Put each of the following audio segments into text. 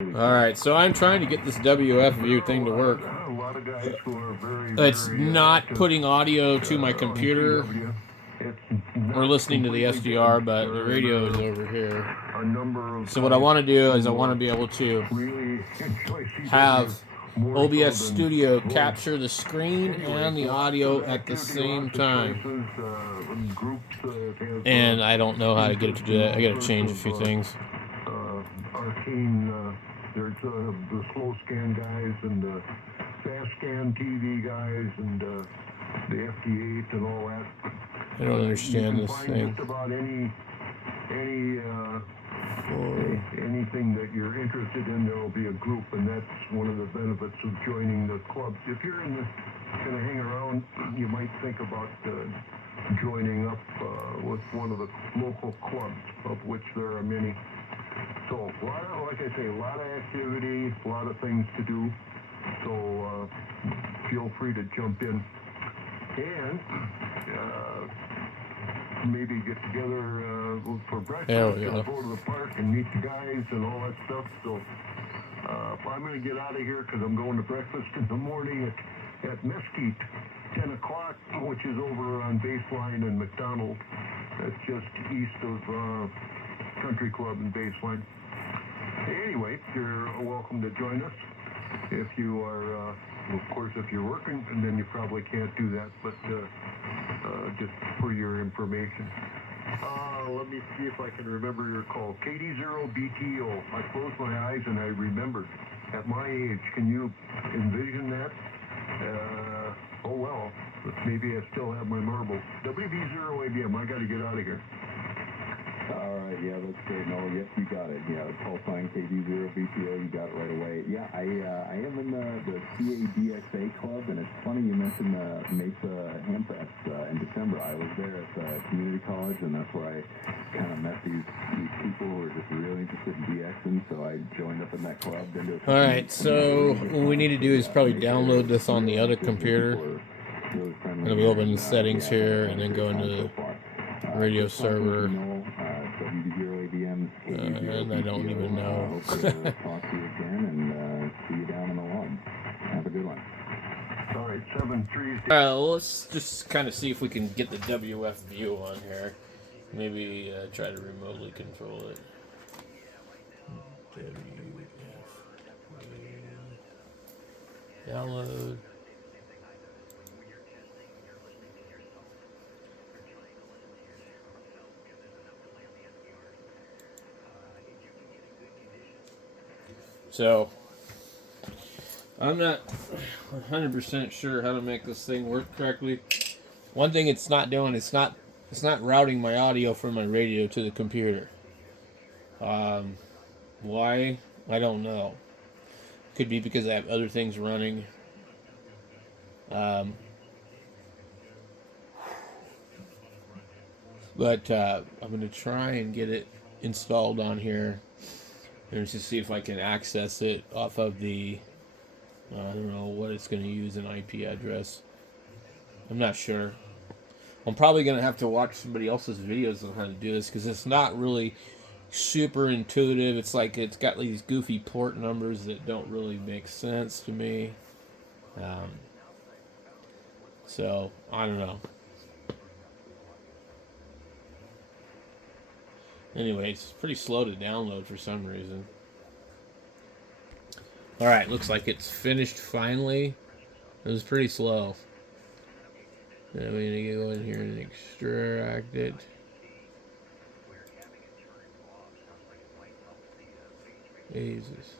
Alright, so I'm trying to get this wfview thing to work. It's not putting audio to my computer or listening to the SDR, but the radio is over here. So what I want to do is I want to be able to have OBS Studio capture the screen and the audio at the same time. And I don't know how to get it to do that. I got to change a few things. There's the slow scan guys and the fast scan TV guys and the FT8 and all that. I don't understand this thing. Just about anything that you're interested in, there will be a group, and that's one of the benefits of joining the clubs. If you're going to hang around, you might think about joining up with one of the local clubs, of which there are many. So, like I say, a lot of activity, a lot of things to do. So, feel free to jump in. And maybe get together for breakfast or go to the park and meet the guys and all that stuff. So, I'm going to get out of here because I'm going to breakfast in the morning at Mesquite, 10 o'clock, which is over on Baseline and McDonald. That's just east of Country Club and Baseline. Anyway, you're welcome to join us. If you are, of course, if you're working, and then you probably can't do that, but just for your information. Let me see if I can remember your call. KD0BTO. I closed my eyes and I remembered. At my age, can you envision that? Oh well, maybe I still have my marbles. WB0ABM, I got to get out of here. All right, yeah, that's great. No, yes, you got it. Yeah, call sign KD0BTO, you got it right away. Yeah, I am in the CADXA club, and it's funny you mentioned Mesa Hamfest in December. I was there at the community college, and that's where I kind of met these people who were just really interested in DXing, so I joined up in that club. All right, so what we need to do is probably download this on the other computer. I'm going to open the settings here, and then go into radio server. And I don't even know. Talk to you again and see you down in the log. Have a good one. All right, 7-3. Well, let's just kind of see if we can get the wfview on here. Maybe try to remotely control it. Download. So, I'm not 100% sure how to make this thing work correctly. One thing it's not doing, it's not routing my audio from my radio to the computer. Why? I don't know. Could be because I have other things running. But I'm going to try and get it installed on here. And just see if I can access it off of the, I don't know what it's going to use an IP address. I'm not sure. I'm probably going to have to watch somebody else's videos on how to do this because it's not really super intuitive. It's like it's got these goofy port numbers that don't really make sense to me. So, I don't know. Anyway, it's pretty slow to download for some reason. Alright, looks like it's finished finally. It was pretty slow. Then we need to go in here and extract it. Jesus.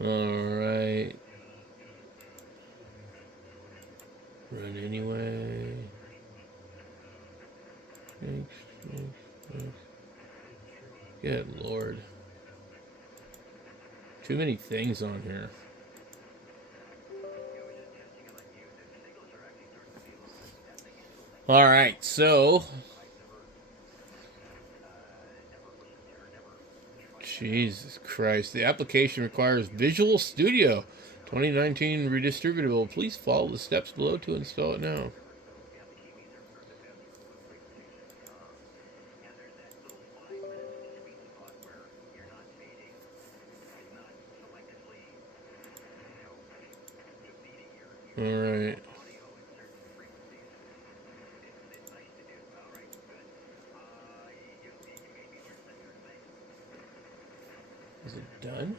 Alright. Run anyway. Thanks. Good Lord. Too many things on here. Alright, so Jesus Christ. The application requires Visual Studio 2019 redistributable. Please follow the steps below to install it now. All right. Is it done?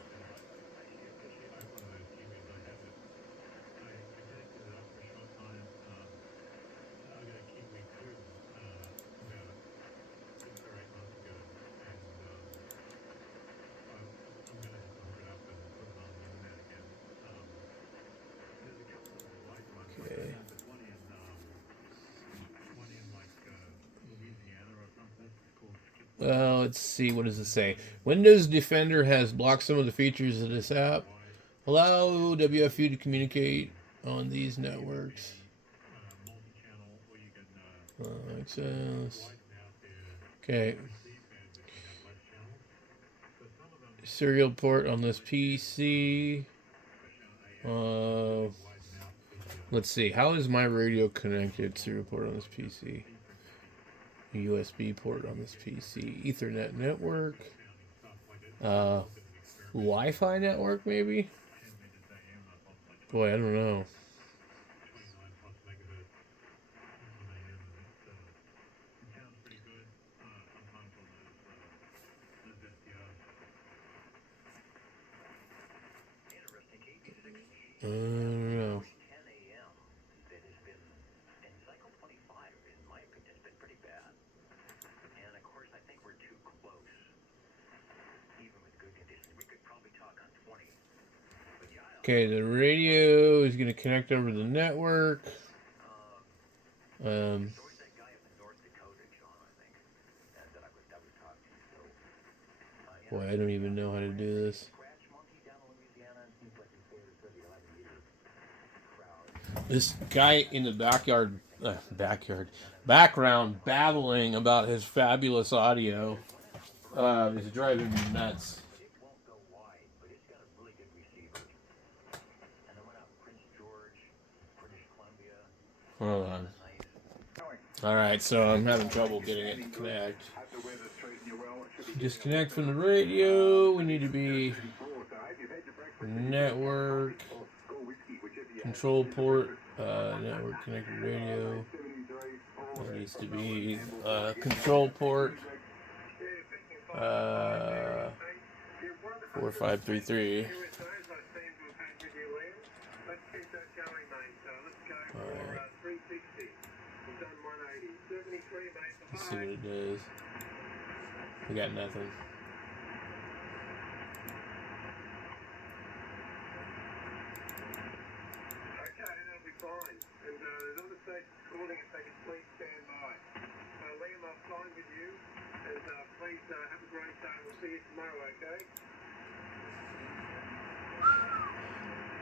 Okay. Well, let's see. What does it say? Windows Defender has blocked some of the features of this app. Allow wfview to communicate on these networks. Access. Okay. Serial port on this PC. Let's see. How is my radio connected? Serial port on this PC. USB port on this PC. Ethernet network. Wi-Fi network, maybe? Boy, I don't know. I don't know. Okay, the radio is going to connect over the network. Boy, I don't even know how to do this. This guy in the background babbling about his fabulous audio is driving me nuts. Hold on. Alright, so I'm having trouble getting it to connect. Disconnect from the radio. We need to be network, control port, network connected radio. That needs to be control port 4533. Let's see what it does. We got nothing. Okay, that'll be fine. And there's other stations calling if they can please stand by. Liam, I'll sign with you. And please have a great day. We'll see you tomorrow, okay?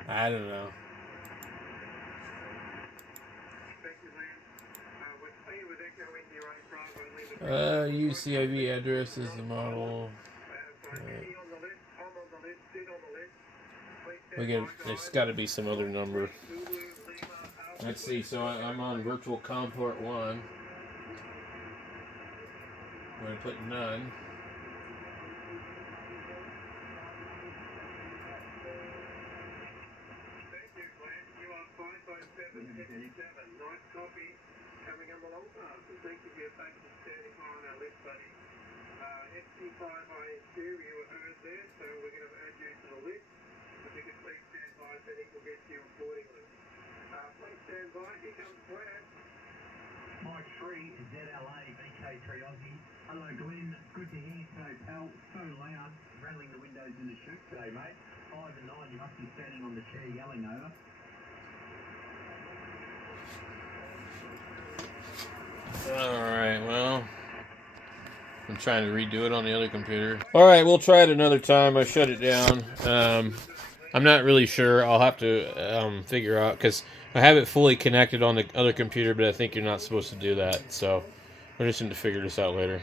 I don't know. Thank you, Liam. We're clear with Echo India 8 Bravo. UCIV address is the model. There's got to be some other number. Let's see. So I'm on virtual COM port 1. I'm going to put none. Thank you, Glenn. You are 55777. Nice copy. Coming on the long pass. And thank you for your patience standing by on our list, buddy. SC5ISQ, you were heard there, so we're going to add you to the list. If you could please stand by, then he will get to you accordingly. Please stand by. Here comes Brad. Mike 3, ZLA, VK3 Aussie. Hello, Glenn. Good to hear. So, pal, so loud, rattling the windows in the chute today, mate. 5 and 9, you must be standing on the chair yelling over. Alright, well, I'm trying to redo it on the other computer. Alright, we'll try it another time. I shut it down. I'm not really sure. I'll have to figure out, because I have it fully connected on the other computer, but I think you're not supposed to do that. So we're just going to figure this out later.